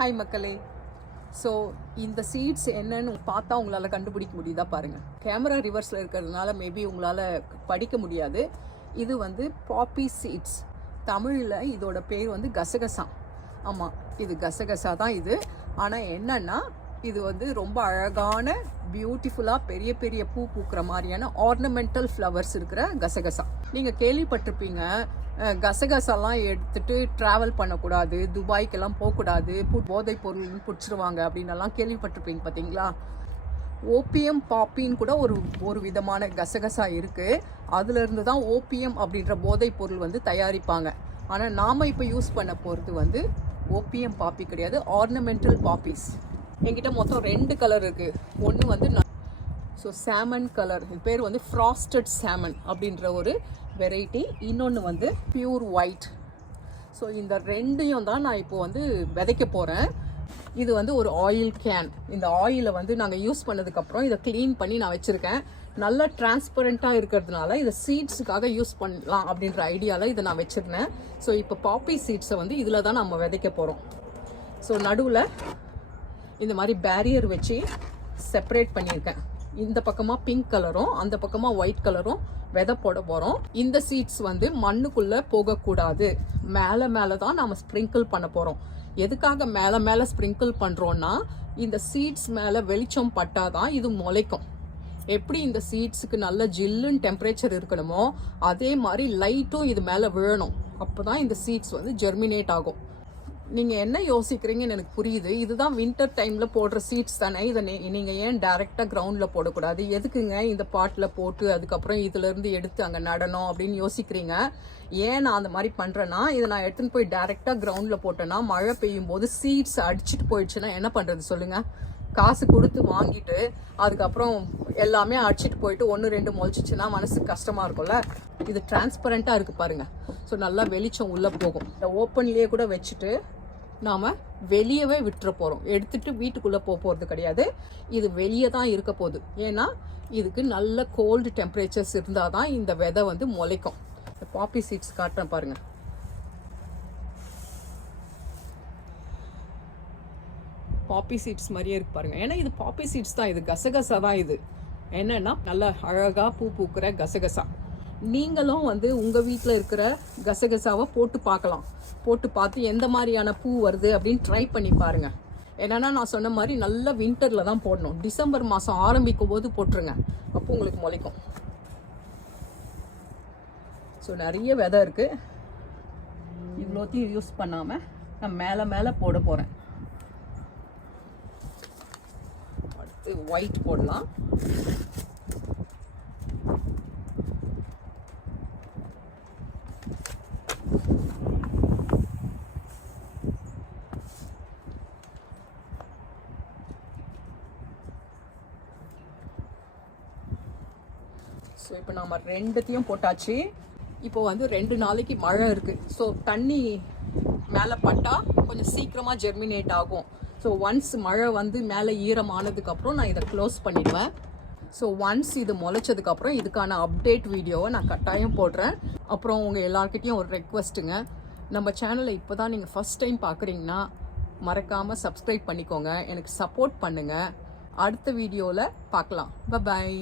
Hi மக்களே. So இந்த seeds என்னன்னு பார்த்தா உங்களால் கண்டுபிடிக்க முடியுதா பாருங்கள் கேமரா ரிவர்ஸில் இருக்கிறதுனால மேபி உங்களால் படிக்க முடியாது. இது வந்து பாப்பி சீட்ஸ் தமிழில் இதோட பேர் வந்து கசகசா. ஆமாம் இது கசகசா தான் இது. ஆனால் என்னன்னா இது வந்து ரொம்ப அழகான பியூட்டிஃபுல்லாக பெரிய பெரிய பூ பூக்கிற மாதிரியான ஆர்னமெண்டல் ஃப்ளவர்ஸ் இருக்கிற கசகசா. நீங்கள் கேள்விப்பட்டிருப்பீங்க கசகசெல்லாம் எடுத்துட்டு ட்ராவல் பண்ணக்கூடாது துபாய்க்கெல்லாம் போகக்கூடாது பு- போதைப் பொருள்னு பிடிச்சிருவாங்க அப்படின்னெல்லாம் கேள்விப்பட்டிருப்பீங்க பார்த்தீங்களா ஓபிஎம் பாப்பின்னு கூட ஒரு ஒரு விதமான கசகசா இருக்குது அதுலேருந்து தான் ஓபிஎம் அப்படின்ற போதைப் பொருள் வந்து தயாரிப்பாங்க. ஆனால் நாம் இப்போ யூஸ் பண்ண போகிறது வந்து ஓபிஎம் பாப்பி கிடையாது ஆர்னமெண்டல் பாப்பிஸ் என்கிட்ட மொத்தம் ரெண்டு கலர் இருக்குது ஒன்று வந்து ஸோ சாமன் கலர் இது பேர் வந்து ஃப்ராஸ்டட் சாமன் அப்படின்ற ஒரு வெரைட்டி. இன்னொன்று வந்து பியூர் ஒயிட். ஸோ இந்த ரெண்டையும் தான் நான் இப்போ வந்து விதைக்க போகிறேன் இது வந்து ஒரு ஆயில் கேன் இந்த ஆயிலை வந்து நாங்கள் யூஸ் பண்ணதுக்கப்புறம் இதை க்ளீன் பண்ணி நான் வச்சுருக்கேன். நல்லா டிரான்ஸ்பரண்ட்டாக இருக்கிறதுனால இதை சீட்ஸுக்காக யூஸ் பண்ணலாம் அப்படின்ற ஐடியாவில் இதை நான் வச்சுருந்தேன். ஸோ இப்போ பாப்பி சீட்ஸை வந்து இதில் தான் நம்ம விதைக்க போகிறோம் ஸோ நடுவில் இந்த மாதிரி பேரியர் வச்சு செப்பரேட் பண்ணியிருக்கேன். இந்த பக்கமாக பிங்க் கலரும் அந்த பக்கமாக ஒயிட் கலரும் விதை போட போகிறோம் இந்த சீட்ஸ் வந்து மண்ணுக்குள்ளே போகக்கூடாது. மேலே மேலே தான் நாம் ஸ்ப்ரிங்கிள் பண்ண போகிறோம் எதுக்காக மேலே மேலே ஸ்ப்ரிங்கிள் பண்ணுறோன்னா இந்த சீட்ஸ் மேலே வெளிச்சம் பட்டாதான் இது முளைக்கும். எப்படி இந்த சீட்ஸுக்கு நல்ல ஜில்லுன்னு டெம்பரேச்சர் இருக்கணுமோ அதே மாதிரி லைட்டும் இது மேலே விழணும். அப்போ தான் இந்த சீட்ஸ் வந்து ஜெர்மினேட் ஆகும். நீங்கள் என்ன யோசிக்கிறீங்கன்னு எனக்கு புரியுது. இதுதான் வின்டர் டைமில் போடுற சீட்ஸ் தானே. இதை நீங்கள் ஏன் டைரெக்டாக கிரவுண்டில் போடக்கூடாது? எதுக்குங்க இந்த பாட்டில் போட்டு அதுக்கப்புறம் இதுலேருந்து எடுத்து அங்கே நடனம் அப்படின்னு யோசிக்கிறீங்க? ஏன் நான் அந்த மாதிரி பண்ணுறேன்னா இதை நான் எடுத்துன்னு போய் டைரெக்டாக கிரவுண்டில் போட்டேன்னா மழை பெய்யும் போது சீட்ஸ் அடிச்சிட்டு போயிடுச்சுன்னா என்ன பண்ணுறது சொல்லுங்கள் காசு கொடுத்து வாங்கிட்டு அதுக்கப்புறம் எல்லாமே அடிச்சிட்டு போயிட்டு ஒன்று ரெண்டு முளைச்சிச்சுன்னா மனசுக்கு கஷ்டமாக இருக்கும்ல? இது டிரான்ஸ்பரண்ட்டாக இருக்குது பாருங்கள் ஸோ நல்லா வெளிச்சம் உள்ளே போகும். இந்த ஓப்பன்லேயே கூட வச்சுட்டு நாம் வெளியவே விட்டுற போகிறோம் எடுத்துட்டு வீட்டுக்குள்ளே போக போகிறது கிடையாது. இது வெளியே தான் இருக்க போகுது. ஏன்னா இதுக்கு நல்ல கோல்டு டெம்பரேச்சர்ஸ் இருந்தால் தான் இந்த விதை வந்து முளைக்கும். இந்த பாப்பி சீட்ஸ் காட்டுறேன் பாருங்கள் பாப்பி சீட்ஸ் மாதிரியே இருக்கு பாருங்கள் ஏன்னா இது பாப்பி சீட்ஸ் தான். இது கசகசா தான் இது. என்னென்னா நல்லா அழகாக பூ பூக்கிற கசகசா. நீங்களும் வந்து உங்கள் வீட்டில் இருக்கிற கசகசாவை போட்டு பார்க்கலாம். போட்டு பார்த்து எந்த மாதிரியான பூ வருது அப்படின்னு ட்ரை பண்ணி பாருங்கள் என்னென்னா நான் சொன்ன மாதிரி நல்ல வின்டரில் தான் போடணும். டிசம்பர் மாதம் ஆரம்பிக்கும் போது போட்டுருங்க. அப்போ உங்களுக்கு முளைக்கும். ஸோ நிறைய விதை இருக்குது இவ்வளோத்தையும் யூஸ் பண்ணாமல் நான் மேலே மேலே போட போகிறேன் அடுத்து ஒயிட் போடலாம். ஸோ இப்போ நம்ம ரெண்டுத்தையும் போட்டாச்சு. இப்போ வந்து ரெண்டு நாளைக்கு மழை இருக்குது ஸோ தண்ணி மேலே பட்டால் கொஞ்சம் சீக்கிரமாக ஜெர்மினேட் ஆகும். ஸோ ஒன்ஸ் மழை வந்து மேலே ஈரமானதுக்கப்புறம் நான் இதை க்ளோஸ் பண்ணிடுவேன். ஸோ ஒன்ஸ் இது முளைச்சதுக்கப்புறம் இதுக்கான அப்டேட் வீடியோவை நான் கட்டாயம் போடுறேன். அப்புறம் உங்கள் எல்லார்கிட்டயும் ஒரு ரெக்வஸ்ட்டுங்க நம்ம சேனலை இப்போ தான் நீங்கள் ஃபஸ்ட் டைம் பார்க்குறீங்கன்னா மறக்காமல் சப்ஸ்கிரைப் பண்ணிக்கோங்க. எனக்கு சப்போர்ட் பண்ணுங்கள் அடுத்த வீடியோவில் பார்க்கலாம் பாய்